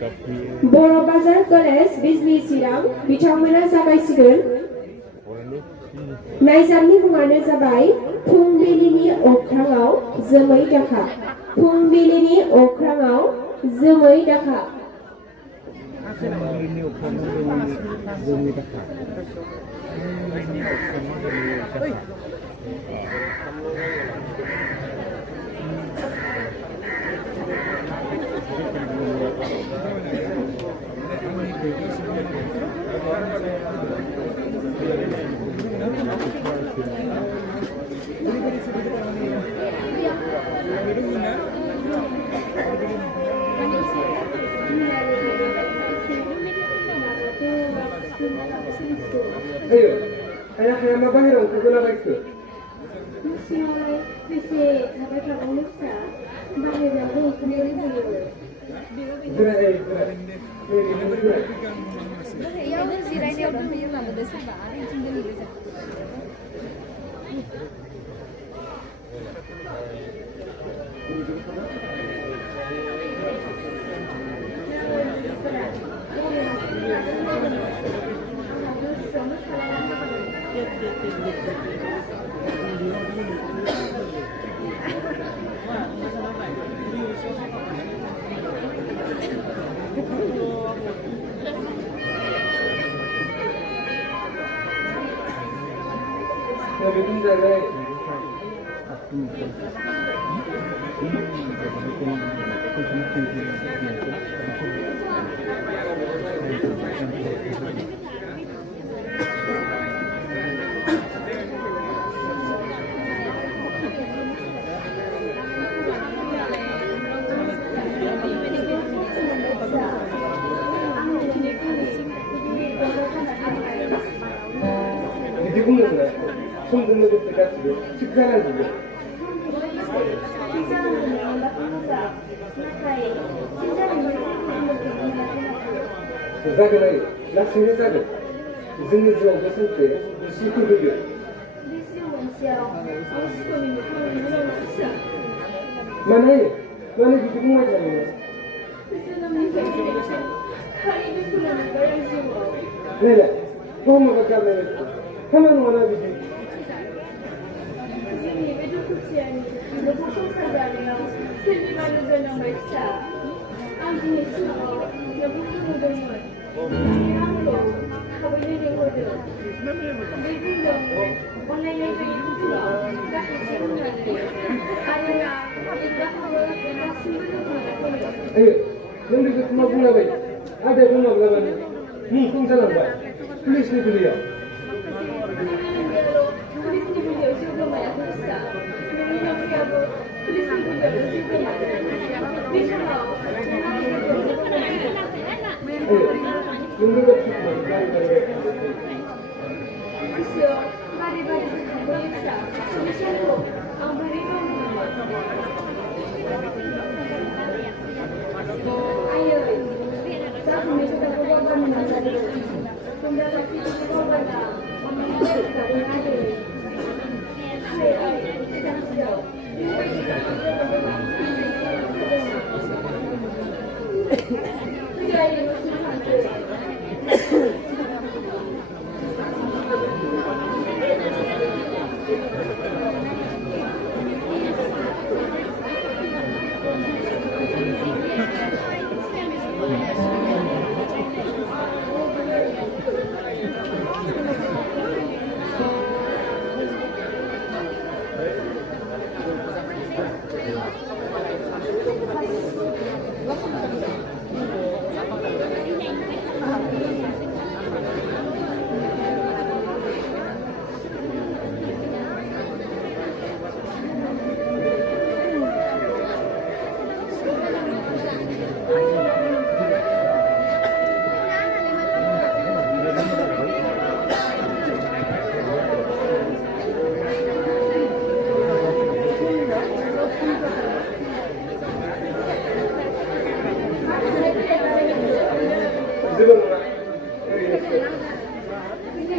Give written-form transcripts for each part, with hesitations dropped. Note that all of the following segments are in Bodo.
बर' बाजार कलेज बिजनि चिरां बिथांमोना जागायसिगोन। नायजाबनि मुङानो जाबाय फुंबिलिनि अख्राङाव जोमै दाखा। फुंबिलिनि अख्राङाव जोमै दाखा। Ayo, ayah मा बाहेराव ओंखारबोलाबायखो? सिङावलाय बेसे थाबाय थाबावनो फिसा बाहेरायावबो ओंखारनो लुबैयो। जिराय बेयाव जिरायनायाव दोनहैयो माबोदो सोरबा आरो बिथिं दोनहैयो जों। बेखौनो जाबाय। बिदि बुङोब्ला समजों लोगोसे गासिबो थिग जानांजोबो। जागोन आरो लासैनो जागोन। जोंनि जिउआवबो सानसे बिसिखौ होगोन। माने बिदि बुंबाय थायो? नायलाय कम माबा जाबाय खामानि नङाना बिदि। जोंनि बे दुखुथियानि न'खर संसार जानायाव सोरनिबा नोजोर नांबाय फिसा। आं दिनै सिगाङाव नोंखौ नुदोंमोन। बियो आंखौ थाबैनो लिंहरदों। बे बुंदों अनलायनाय गैयै बुहुमाव जाथोंसै होननानै आरो थाबैब्लाबो दासिमबो दोनथ'नो आयो नों बेखौ मा बुंलाबाय? आदाया बुंलाबानो मुंख्लं जालांबाय पुलिसनि गुलियाव। पुलिसनि गुलियाव जिउ गोमायाखै फिसा। नोंनि न'खराबो पुलिसनि गुलियाव जिउ गोमादों। बे समाव गोसोआव बारे बारे गोसोखांबाय फिसा। बे समखौ आं बोरै बावनो आयै जाफुंनाय खोथाखौ बावगारनो नाजादों। जोंदा गासैखौबो बावगारना अननानै जादों आदै।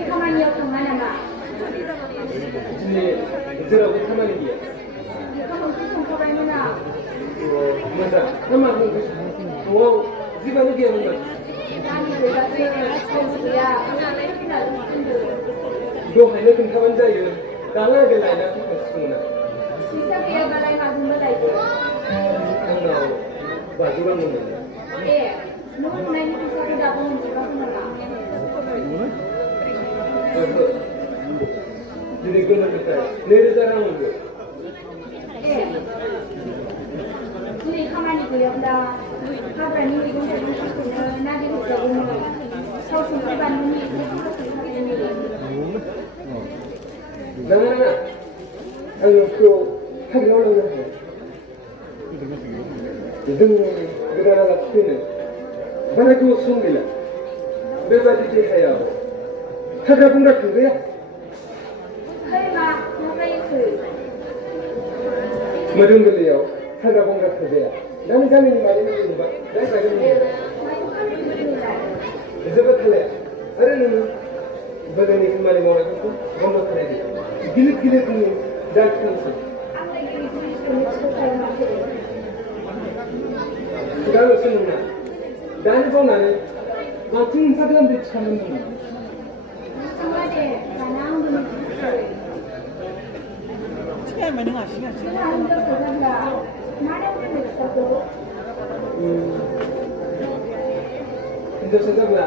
खामानियाव थांना नामा? दिनै जेरावबो खामानि गैया। ओंखाम ओंख्रि संखाबायमोन आं। मोजां मा बुंगोन? न'आव जिबानो 왜 기억나? 나는 내가 그야 दहायनो खोन्थाबानो जायो दालागै लायना फैखासिगौमोन आं फैसा गैयाबालाय माजोंबो लायगोन आंनाव 500 रां दंमोन ए न' लुनायनि फैसाखौ दाबो मोनजोबा खोनाला ओहो दिनै गोमोननिफ्राय 2000 रां मोनगोन ए दिनै खामानि गैयाब्ला हाग्रानि मैगं थाइगंफोरखौनो नागिरहरजागौमोन थाव संख्रि बानलुनि एसे खरसनि थाखायनो नाङा नाङा आं नोंखौ हाग्रायाव लांनो हाया जोंनि गोदान आलासि फैनो बारा गोबाव सम गैला बेबादि देहायाव हाग्रा बंग्रा थांजाया है मा जायोसै मोदोम गोरलैयाव हाग्रा बंग्रा थांजाया दानि गामिनि मालिकनि नुबा जाय बायदि मोनो जोबोद खालाया आरो नोङो बोलोनि खामानि मावनायफोरखौ बन्द' खालायदो गिलिर गिलिरनि दाग खालामसै आंलाय गिलिर गिलिरखौनो थिखोखायो माथो खुगाल'सो नङा दानि बावनानै बांसिन ओंखारदों उन्दै थिखांदोंमोन नङा दे दाना आंबो मिथिसै जोंहा हिनजावखौ जाब्ला मा दावराव फिसाखौ हिनजावसा जाब्ला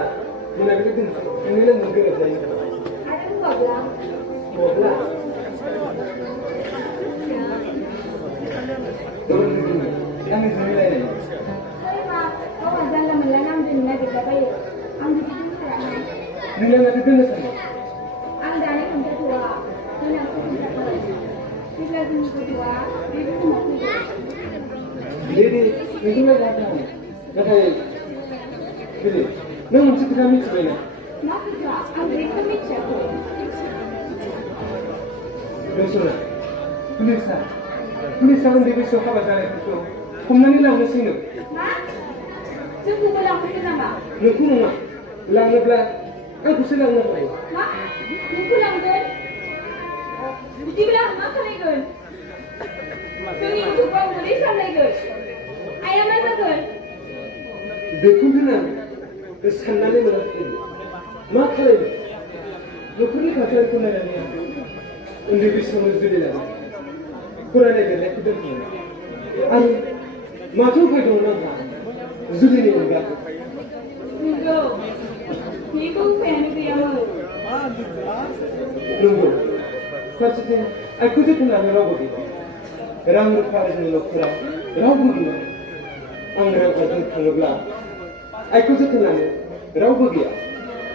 मोनाबिलि दोनसै नोंनि लोंजों गोरोबजायो आरो हौवाब्ला हौवाब्ला आंनिजों मिलायनाय है मा गावहा जानला मोनला नाम दोननो नागिरलाबायो आं बिदि दोनखायाना नोंलाय माथो दोननो सानो आं दानो खोन्थाथ'वा देनांसो खोन्थागोन जेब्ला जोंनि गथ'आ बे बुहुमाव फैगोन दे नोंखौलाय जानो नाथाय बिलि नों मोनसे खोथा मिथिबायना मा खोथा आं बेखौ मिथियाखै दोनस'ना पुलिसा उन्दै बैसोआव हाबा जानायफोरखौ हमनानै लांनोसैनो मा जोंखौबो लांफैगोन नामा नोंखौ नङा लाङोब्ला आंखौसो लांनो हायो मा नोंखौ लांगोन बिदिब्ला आं मा खालायगोन जोंनि गथ'खौ आं बोरै सामलायगोन आइया मा जागोन बेखौनो आं साननानै मोनाखै मा खालायनो न'खरनि थासारिखौ नायनानै आं उन्दै बैसोआवनो जुलि लाबाय फरायनाय लिरनायखौ दोनथ'बाय आं माथो उफाय दं आंहा जुलिनि अनगा नंगौ बेखौ उफायानो गैयामोन नंगौ फारसेथिं आइखौ जोथोन लानो रावबो गैया रां रुफा आरजिनो न'खराव रावबो गैया आं रां आरजिनो थाङोब्ला आइखौ जोथोन लानो रावबो गैया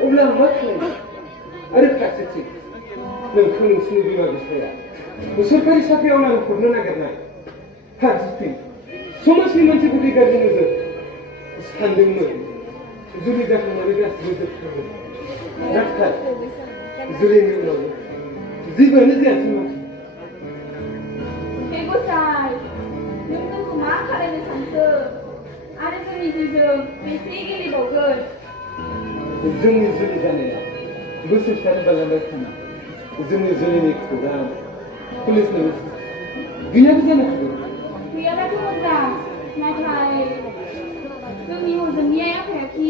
अब्ला आं मा खालामनो आरो फारसेथिं नोंखौ नोंसिनि बिमा बिफाया सोरखारि साख्रियाव आं हरनो नागिरनाय फारसेथिं समाजनि मानसिखौ गाज्रि नोजोर सानदोंमोन जुलि जाखांनानै गासिबो जोबखांगोन नाथाय जुलिनि उनावनो जेबोआनो जायासै माथो हे गसाइ नों जोंखौ मा खालायनो सानखो आरो जोंनि जिउजों बेसे गेलेबावगोन जोंनि जुलि जानाया बोसोरसेयानो बारलांबाय खोमा जोंनि जुलिनि खौरां पुलिसनो गैयाबो जानो हागौ गैयाबाथ' मोजां नाथाय जोंनि हजोंनि आइ आफायाखि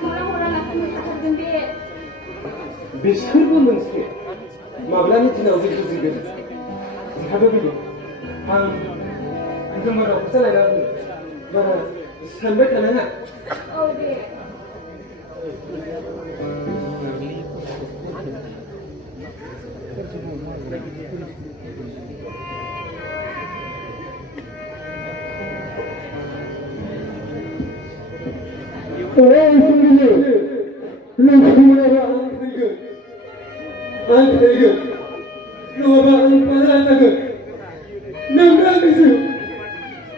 खौरां हरालासिनो थाथारगोन बे बिसोरबो मोनसे माब्लानि दिनाव बे बुजिगोन जोंहाबो बेनो आं जोंबो दाउखौसो लायना बुङो बारा सानबाय थानाङा औ दे आं थैगोन नङाबा आं बारा जागोन नोंनो आंनि जिउ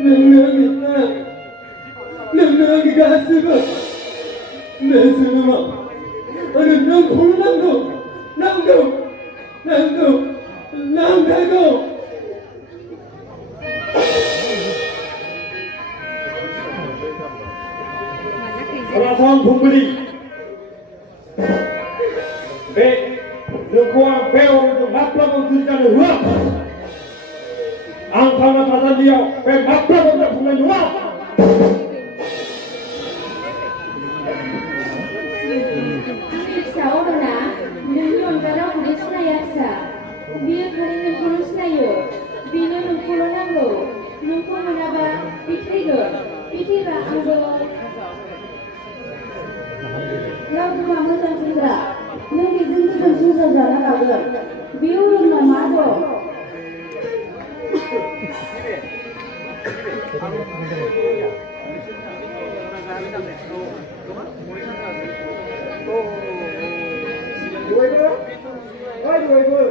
नोंनो आंनि रां नोंनो आंनि गासिबो नेजोमाव आरो नोंखौनो नांगौ नांथारगौ खोनासं फुंबिलि बे नोंखौ आं बे अरनजों माब्लाबा जुलि जानो होआ आं थांना थासान्दियाव बे माब्लाबा जाफुंनाय नङा मोनाबा बे थैगोन बे थैबा आंबो रावबो मोजां सेंग्रा नों बेजों गोजोन संसार जानो हागोन बेयाव रोंना मा दं Dua-dua, oi dua-dua.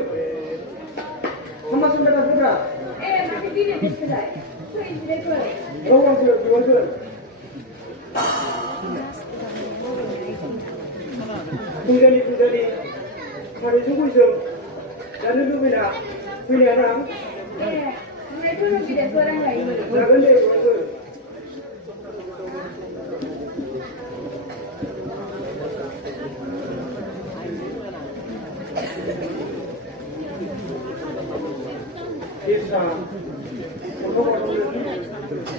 Sama sampai dah sudah. masih gini diskedai Sering direka Orang dua-dua. Tunggali. Hari tunggu je. Jangan lupa bila pilih orang. mereka nak direka orang lain Jangan deh dua-dua. Kita, kalau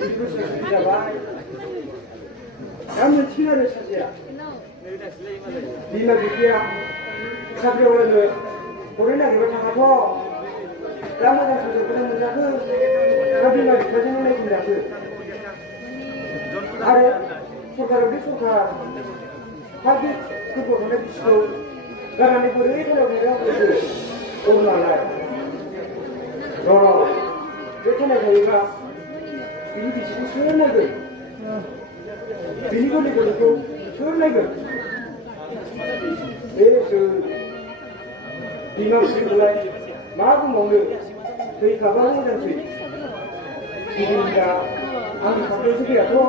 itu sudah baik. Kamu Cina ada saja. Lima dia, sampai orang tu, orang nak bertanya apa? Lama dah sudah pernah menjaga, tapi lagi macam mana menjaga? Ada sekarang ni sekarang, hati kebutuhan itu, kerana ni beri kalau mereka beri, orang lain. Betul nak cakap, ini bisnis suara lagi. Ini kau ni kau suara lagi. Lima puluh mulai, mahu mahu, jadi kabar ni dan sih. Ini dia, angin sampai sini aku.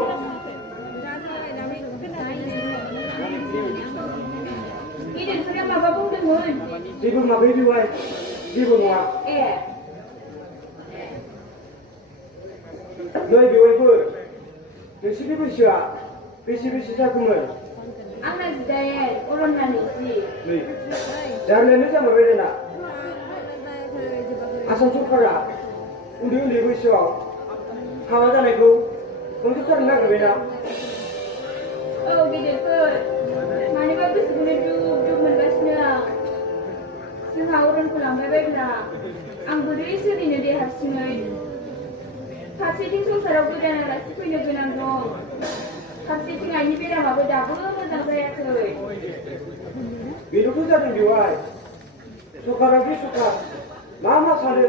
Ini sudah apa pun dengan Ibu mah baby wife, ibu mah. Noi biwaibu, besi besi tak kumai. Anak sedaya orang nanti Noi, jangan ni jangan beri nak. Asam cukara, undi besi awak, kawan dah lego, untuk tak nak beri nak. oh gitu kan mana bagus guna duk menbasnya semua orang pulang baik lah anggur isi ni dia hasilnya Kapsiting संसाराव गोदान आलासि फैनो गोनां दं फारसेथिं आइनि बेरामाबो दाबो मोजां जायाखै बेल'थ' जादों बेवहाय सरकारा बे सरकार मा सानो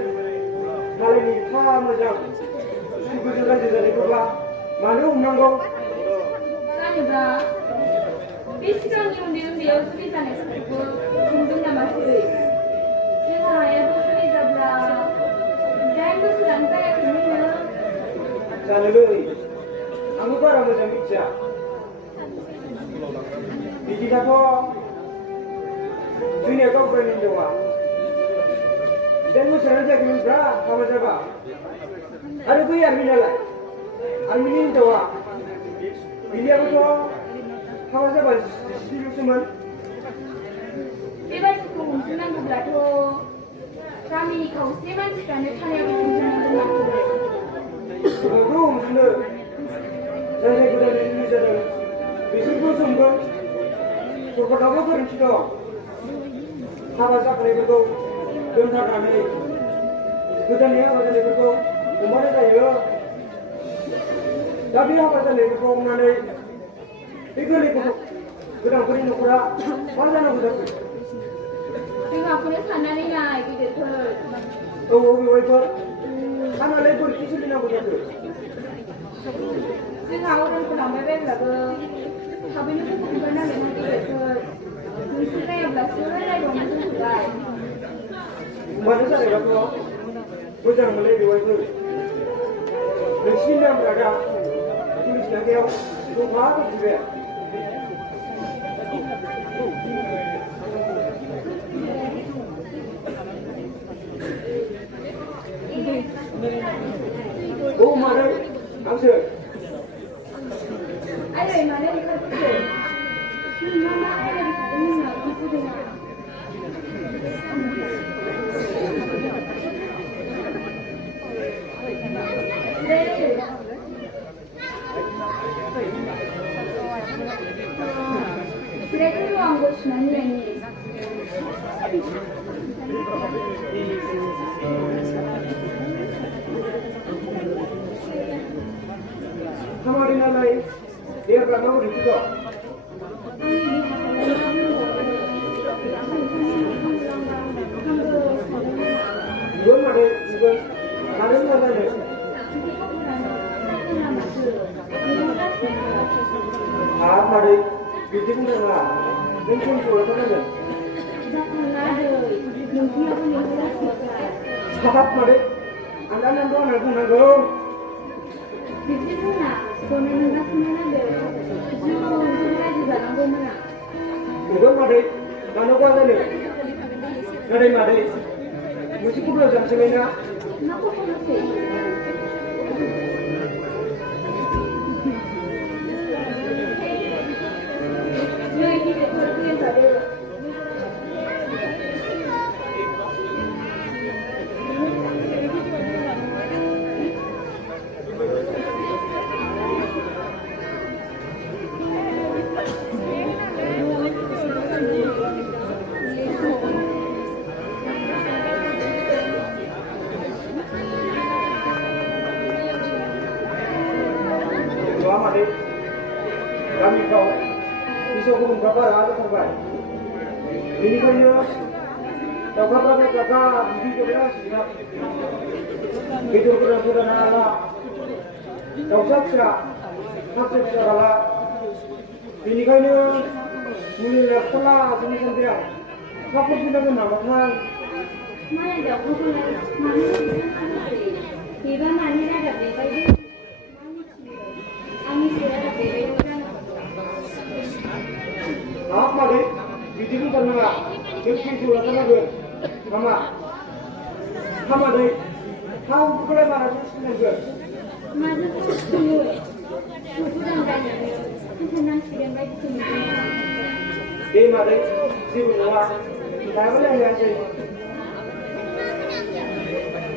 मालायनि एफा मोजां गोजौ रायजो जानायखौबा मानो हमनांगौ जानोबा बे सिगांनि उन्दैयाव जुलि जानायफोरखौबो हमदों नामासै जोंहा आइयाबो जुलि जाब्ला 8 बोसोरानो जायाखैमोननो जानोलै आंबो बारा मोजां मिथिया बिदिबाथ' जोंनिया गावबुरानि हिनजावा 8 बोसोरानो जायाखैमोनब्रा हाबा जाबा आरो बै आर्मिनालाय आर्मिनि हिनजावा बिनियाबोथ' हाबा जाबा 17ल'सोमोन बेबायदिखौ हमथारनांगौब्लाथ' गामिनि खावसे मानसिफ्रानो थानायाव हमथारनांगोन माथो नोंखौ हमनो जाय गोदानै जुलि जादों बिसोरखौ सोंगोन सरकारनावबो गोरोन्थि दं हाबा जाखानायफोरखौ दोनथारनानै गोदानै हाबा जानायफोरखौ हमानाय जायो दा बे हाबा जानायफोरखौ हमनानै बे गोरलै गोदानफोरनि न'खरा मा जानांगौ जाखो जोंहाखौनो साननानै नाय गिदिरफोर औ बेवहायफोर आंनालाय बोरैथो सोलिनांगौ जाखो जोंहा अरनखौ लांबाय बायब्लाबो थाबैनो गथ'फोर नागिरना गिदिरफोर नोंसोर जायाब्लासो रायबावनो दोनथ'बाय मानो जानायबाथ' मोजां मोनलाय बेवहायफोर नोंसिनि नामफ्रा दा पुलिस नागायाव दंफा दंफिनबाय Oh, mana? Angsa. Ayo, mana dekat tu? Mama ada dekat ni nak aku dengar. Mereka tu anggota mana ni? देहाफ्रा माबोरै दं? Gue ada juga ada nggak ada? Ada deh, itu pun enggak. Mungkin kalau ada. Sahabat made, anda nando nando nando. Gue made, nando gua ada nih. Nade made. Mesti kudu jam semena. Kami kau bisa hubung kabar ada kabar. Ini kan ya, kabar kakak di juga siap. Itu sudah nala. Kau saksa, saksa salah. Ini kan ya, mulai sekolah ini kan dia. Kamu sudah nama kan? Mana dah bukan mana tiba mana dah bebas. Apa deh? Bijimu kan nggak? Mesti sudah kan ada. Mama deh. Kau boleh marah sih nggak? Maju dulu. Kurang banyak. Senang sekali baik semua. Deh made, sih bunuh. Saya boleh nggak sih?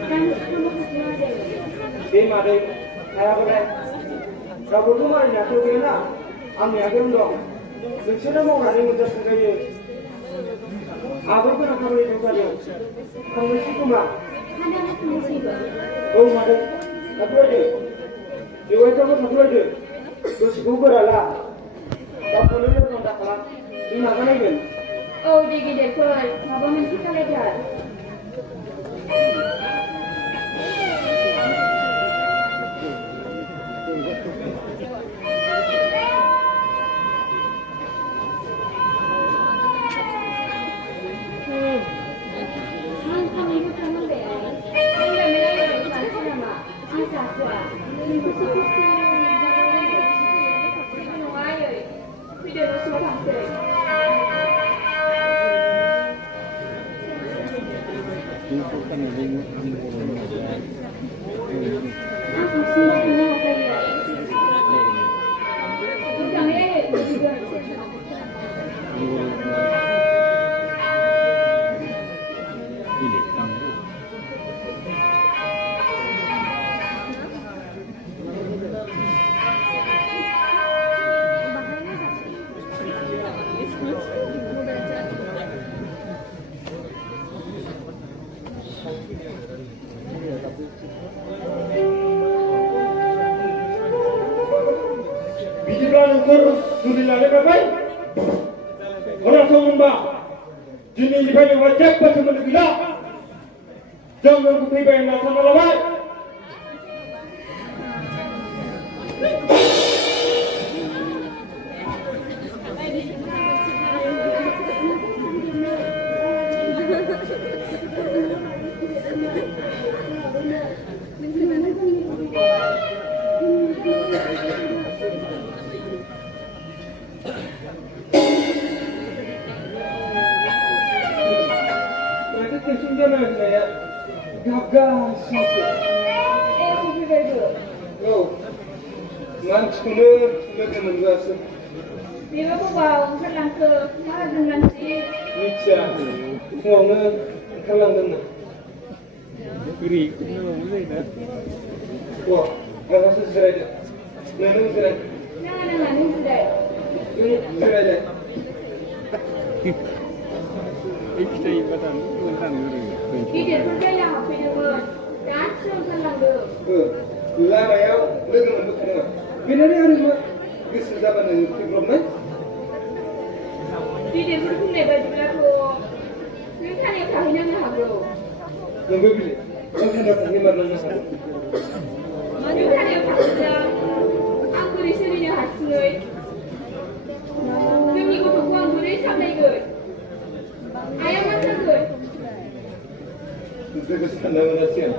Kan semua semua deh. Deh made, saya boleh. Kau belum ada yang tahu kena, kami akan dong. Sesudah mau ada yang menjadi kaya. Apa pun akan boleh juga dia. Kamu sih cuma. Ada apa sih? Oh made, satu aja. Dua itu pun satu aja. Terus gugur lah. Kau boleh tu tak kalah. Ini apa lagi? Oh jadi deh kau, apa mesti kau lihat? Bijilan ukur surilane kapai. Orang semua jenis ibadah wajib pada menegila. Jangan bukti bayar sama lawai. Kesundaran saya gagal sih. Sufi bego. Oh, ngancunya lagi menguasa. Biar aku bawa kelang ke mana dengan si. Nica, ngomongnya kelang dengan. Kiri, mulai dah. Wah, agak susah deh. Mana susah? Jangan ini sudah. Ini susah deh. Kita ikutan tentang dulu. Kita sudah yang apa yang dan kelang ke. Lama ya, lagi menguasa. Bila ni harus mah, kisah जाबानो फैब्रबनाय गिदिरफोर बुंनाय बायदिब्लाथ' नों थानायाव थाहैनांनो हागौ नंगौ बिले नों थानायाव थाहैमारनांनो हागौ नों थानायाव थाङोब्ला आं बोरै सोलिनो हारसिङै जोंनि गथ'खौ आं बोरै सामलायगोन आइया मा जागोन जेबो सानना मोनासै आं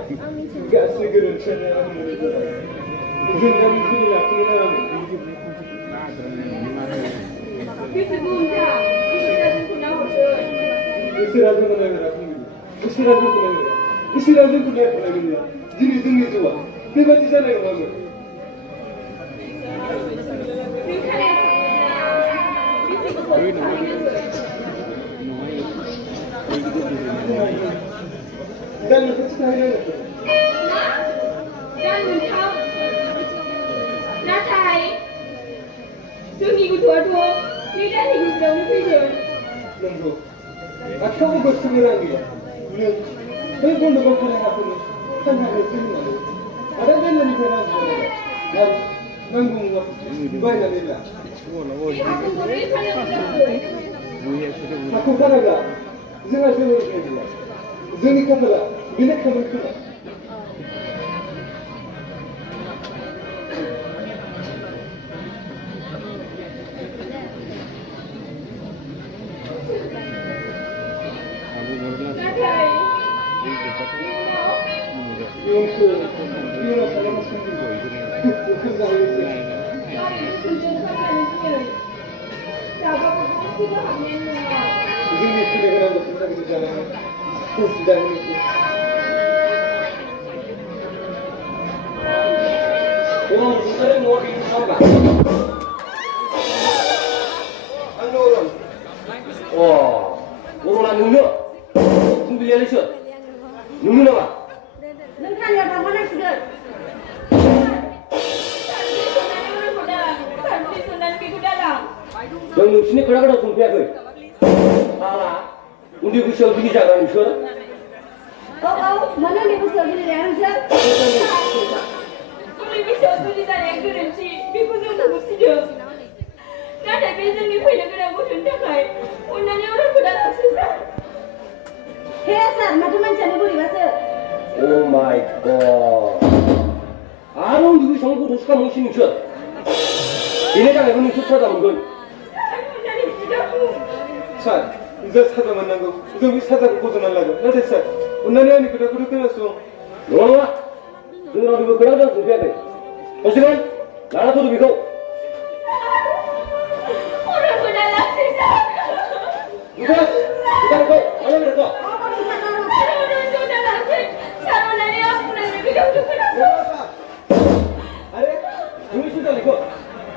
गासै गोरोन्थियानो आंनि जाबाय जों गावनि सोलो लाखिनो नाङामोन गोसोखौ हमथा इसोरा जोंखौ नाहरगोन इसोरा जोंखौ नायहरा फुंबिलि इसोरा जोंखौ नायहरा इसोरा जोंखौ नायहरनायमोनब्ला दिनै जोंनि जिउआ बेबादि जानाय नङामोन नों थानायाव थाङोब्ला बिसिखौ दान मोनसे थाहैनांगोन दान मोनथाम नाथाय जोंनि गथ'आथ' 2 दाननि गेजेरावनो फैगोन नंगौ आखायावबो गोसोनि रां गैया नों बै बन्द'कआव थानाय हाखौनो फाननानैसो होनानै आदा बेननिफ्राय रां बिहरबाय नांगौ मुवा बायनानै ला बे हाखौ बोरै फाननो जागोन हाखौ फानाब्ला जोंहा जेबो उपाय गैया जोंनि खाफाला बेनो खामानि खोमा नाथाय इयुनखौ इयुनाव खालामगासिनो दङ बेखौ जाहैयोसै माबोरै गोसोजों खालामनानै दिनै दाबाबो गासिबो हाबनायानो नङा जोंनि फैनो गोनां बोथोरनि थाखाय जानानै दाहोनोसै Orang sekarang mau di apa? आंनो अरन Oh, orang nunggu. Tunggu lihat lihat. Nunggu nama. नों थानायाव थांफानांसिगोन सानसे संनानै बेखौ दालां Yang nunggu kadang-kadang sampai apa? Salah. Undi kusau gini jangan nunggu. मानो उन्दै बोसोराव गेलेनाया नोंसोर उन्दै बैसोआव जुलि जानाया गोरोन्थि बेखौ जों बुजिदों नाथाय बे जोंनि फैनो गोनां गथ'नि थाखाय अननानै अरायबो दालांसै सार हे सार माथो मानसियानो बोरैबासो Oh my god. Anu undi kusau gua terus kamu sini nunggu. Ini jangan kau nunggu saja mungkin. अननानै बिदाखौ सार जों साजा मोननांगौ जों बे साजाखौ बजबनानै लागोन नाथाय सार अननानै आंनि खोथाखौ खोनासं Nunggu. Tunggu dulu kadang-kadang sampai apa? Kasihan. Lana tuh biko. अरायबो दालांसै सार Udah. Kita kau. Mana mereka? अरायबो दालांसै सार अननानै आंखौनो बिदाखौ खोनासं अरे Ini sudah biko.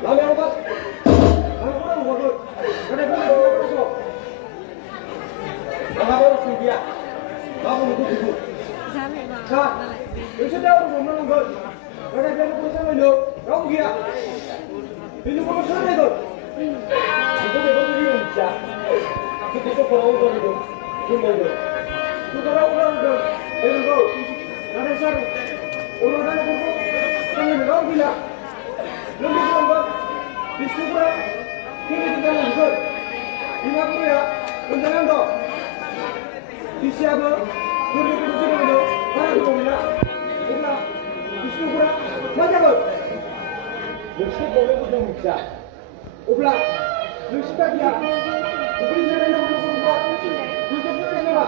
Lama yang apa? आं खौरां हरगोन नाथाय बे खोनासं आंहा बारा सम गैया मा बुंनो बेखौ सार नोंसोर दा हमनांगोन नाथाय बे न'खौ सामलायनो रावबो गैया बे न'खौ सामलायगोन Itu memang dia bisa. Kita kalau udah itu, cuma itu. 누가라고 그러는데 이거 나는 사람 오늘 하는 거고 당연히 나오기나 여기 그런 거 비스구라 힘이 든다는 이걸 이마구야 운전한 거 비시하고 그리고 그러는 거 하나도 없나 없나 비스구라 맞아봐 역시 보내고 좀 먹자 오블라 역시까지야 우리 세대는 무슨 거 그렇게 보내줘라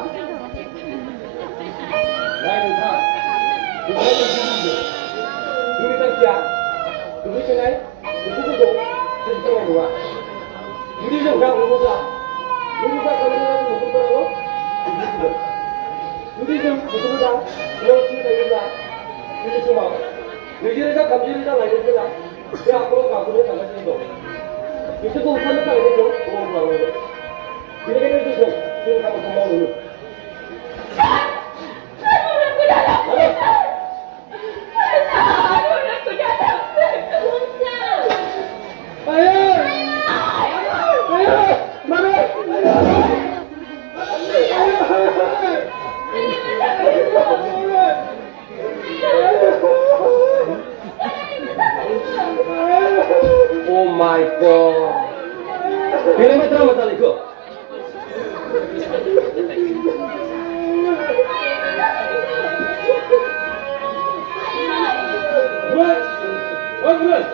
Lain tak, bukan begitu. Dulu tak dia, dulu senai, dulu tu, sentuh dua. Dulu je orang dulu tak, dulu tak kalau dia tu dulu berapa, dulu tu. Dulu je dulu tak, dulu tu lagi tak, dulu semua. Dulu je tak kamji tak lagi tu tak, dia apa kamu tu tak lagi tu. Itu tu bukan tak lagi tu, orang orang tu. Dia kena tu tu, dia kamu semua dulu. Oh my Bila mai terang masalah itu. Buat, buat.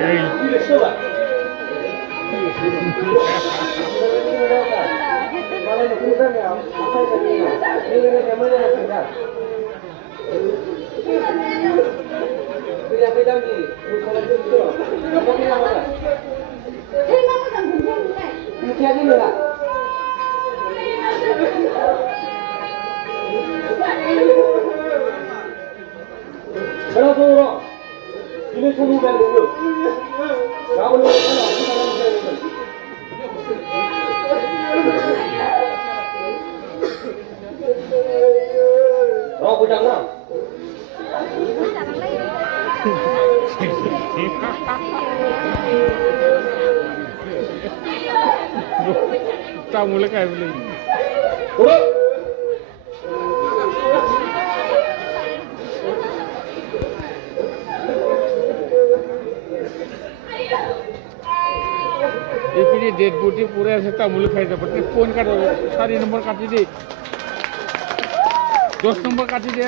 Ini coba. Kalau nak bukan ya, apa yang ini ni mana yang sedar. Pilih pilih ni, bukan itu. Apa pilih mana? Hei, mama jangan buang ni. Ini kian ni lah. Berapa orang? Ini semua bel dulu. Kamu ni mana? Oh, budang lah. Tak mula kan boleh. Udah. ये डेड बॉडी पूरे ऐसे तामुल खाई था बट फोन कर सारी नंबर काटी दे 10 नंबर काटी दे